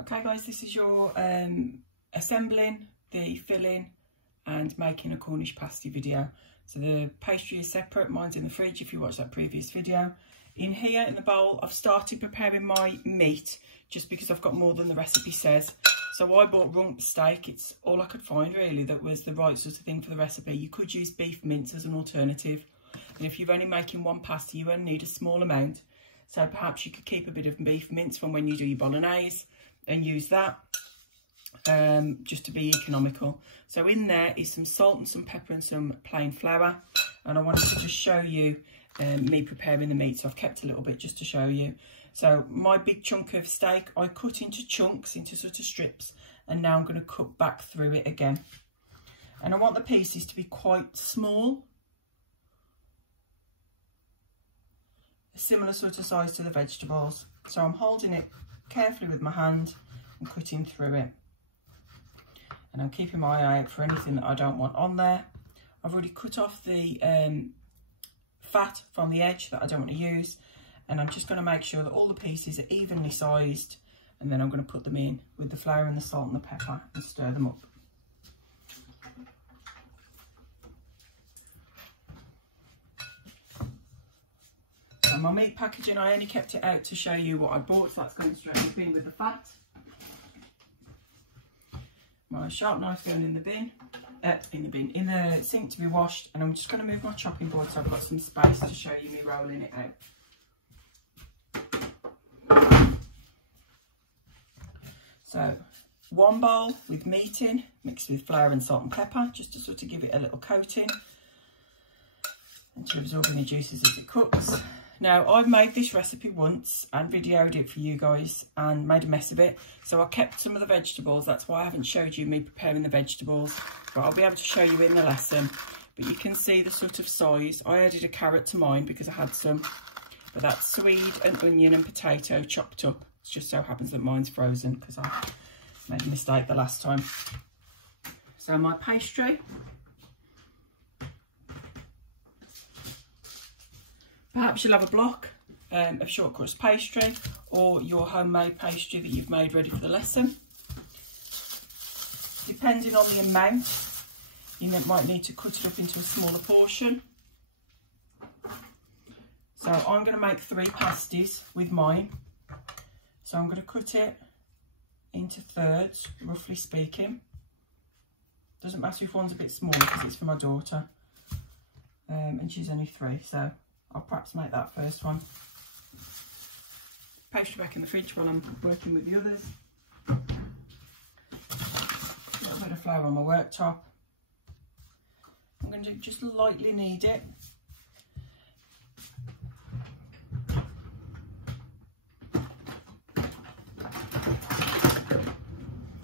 Okay guys, this is your assembling the filling and making a Cornish pasty video. So the pastry is separate, mine's in the fridge if you watched that previous video. In here in the bowl I've started preparing my meat just because I've got more than the recipe says. So I bought rump steak, it's all I could find really that was the right sort of thing for the recipe. You could use beef mince as an alternative, and if you're only making one pasty you only need a small amount. So perhaps you could keep a bit of beef mince from when you do your bolognese and use that just to be economical. So in there is some salt and some pepper and some plain flour, and I wanted to just show you me preparing the meat, so I've kept a little bit just to show you. So my big chunk of steak I cut into chunks, into sort of strips, and now I'm going to cut back through it again. And I want the pieces to be quite small, a similar sort of size to the vegetables. So I'm holding it carefully with my hand and cutting through it, and I'm keeping my eye out for anything that I don't want on there. I've already cut off the fat from the edge that I don't want to use, and I'm just going to make sure that all the pieces are evenly sized, and then I'm going to put them in with the flour and the salt and the pepper and stir them up. And my meat packaging, I only kept it out to show you what I bought, so that's going straight in the bin with the fat. My sharp knife going in the bin, in the sink to be washed, and I'm just going to move my chopping board so I've got some space to show you me rolling it out. So one bowl with meat in, mixed with flour and salt and pepper, just to sort of give it a little coating and to absorb any juices as it cooks. Now, I've made this recipe once and videoed it for you guys and made a mess of it. So I kept some of the vegetables. That's why I haven't showed you me preparing the vegetables. But I'll be able to show you in the lesson. But you can see the sort of size. I added a carrot to mine because I had some. But that's swede and onion and potato chopped up. It just so happens that mine's frozen because I made a mistake the last time. So my pastry. Perhaps you'll have a block of short crust pastry or your homemade pastry that you've made ready for the lesson. Depending on the amount, you might need to cut it up into a smaller portion. So I'm going to make 3 pasties with mine. So I'm going to cut it into thirds, roughly speaking. Doesn't matter if one's a bit smaller because it's for my daughter, and she's only 3, so I'll perhaps make that first one. Pastry back in the fridge while I'm working with the others. A little bit of flour on my worktop. I'm going to just lightly knead it.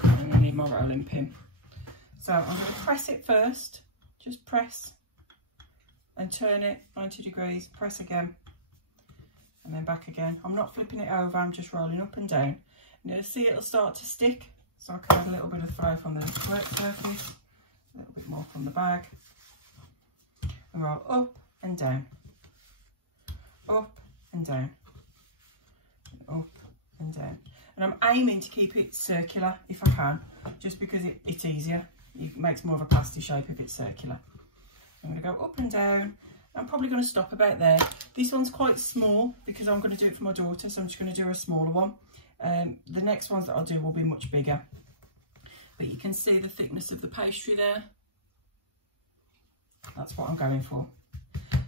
And I need my rolling pin. So I'm going to press it first. Just press and turn it 90 degrees, press again, and then back again. I'm not flipping it over, I'm just rolling up and down. And you'll see it'll start to stick, so I can add a little bit of throw from the work surface, a little bit more from the bag, and roll up and down, up and down, and up and down. And I'm aiming to keep it circular if I can, just because it's easier. It makes more of a pasty shape if it's circular. I'm going to go up and down. I'm probably going to stop about there. This one's quite small because I'm going to do it for my daughter, so I'm just going to do a smaller one. The next ones that I'll do will be much bigger. But you can see the thickness of the pastry there. That's what I'm going for.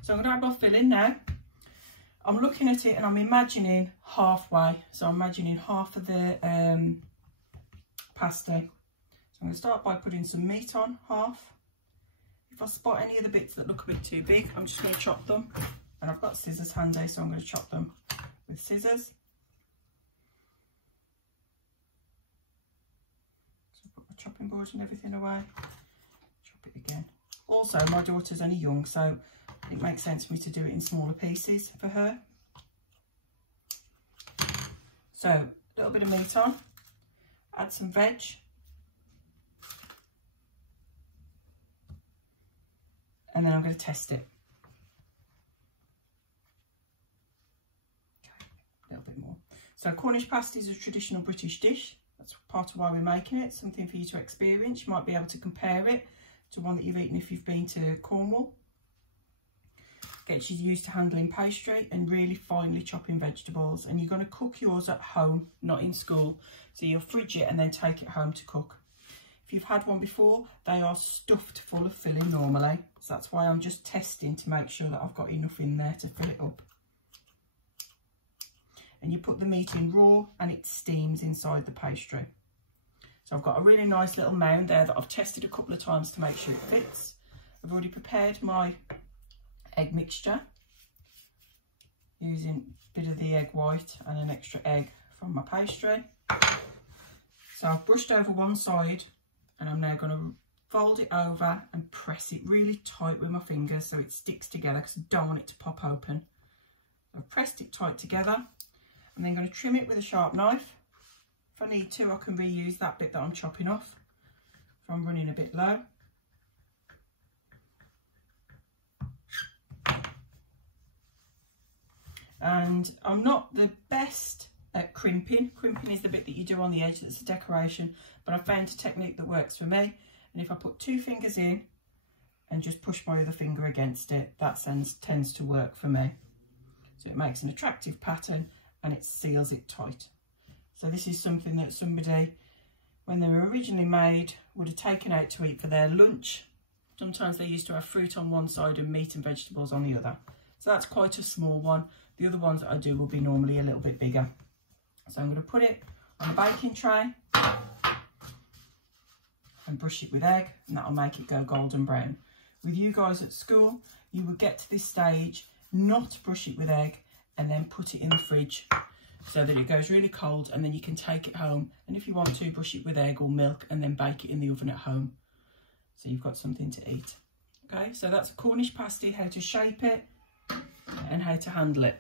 So I'm going to add my filling now. I'm looking at it and I'm imagining halfway. So I'm imagining half of the pasty. So I'm going to start by putting some meat on, half. If I spot any of the bits that look a bit too big, I'm just going to chop them. And I've got scissors handy, so I'm going to chop them with scissors. So put my chopping board and everything away. Chop it again. Also, my daughter's only young, so it makes sense for me to do it in smaller pieces for her. So, a little bit of meat on. Add some veg. And then I'm going to test it. Okay, a little bit more. So Cornish pasty is a traditional British dish. part of why we're making it, something for you to experience. You might be able to compare it to one that you've eaten if you've been to Cornwall. Gets you used to handling pastry and really finely chopping vegetables. And you're going to cook yours at home, not in school. So you'll fridge it and then take it home to cook. If you've had one before, they are stuffed full of filling normally. So that's why I'm just testing to make sure that I've got enough in there to fill it up. And you put the meat in raw and it steams inside the pastry. So I've got a really nice little mound there that I've tested a couple of times to make sure it fits. I've already prepared my egg mixture using a bit of the egg white and an extra egg from my pastry. So I've brushed over one side and I'm now going to fold it over and press it really tight with my fingers so it sticks together because I don't want it to pop open. So I've pressed it tight together. I'm then going to trim it with a sharp knife. If I need to, I can reuse that bit that I'm chopping off if I'm running a bit low. And I'm not the best at crimping. Crimping is the bit that you do on the edge that's a decoration, but I found a technique that works for me. And if I put 2 fingers in and just push my other finger against it, that tends to work for me. So it makes an attractive pattern and it seals it tight. So this is something that somebody, when they were originally made, would have taken out to eat for their lunch. Sometimes they used to have fruit on one side and meat and vegetables on the other. So that's quite a small one. The other ones that I do will be normally a little bit bigger. So I'm going to put it on a baking tray and brush it with egg, and that'll make it go golden brown. With you guys at school, you would get to this stage, not brush it with egg, and then put it in the fridge so that it goes really cold, and then you can take it home. And if you want to, brush it with egg or milk and then bake it in the oven at home. So you've got something to eat. Okay, so that's a Cornish pasty, how to shape it and how to handle it.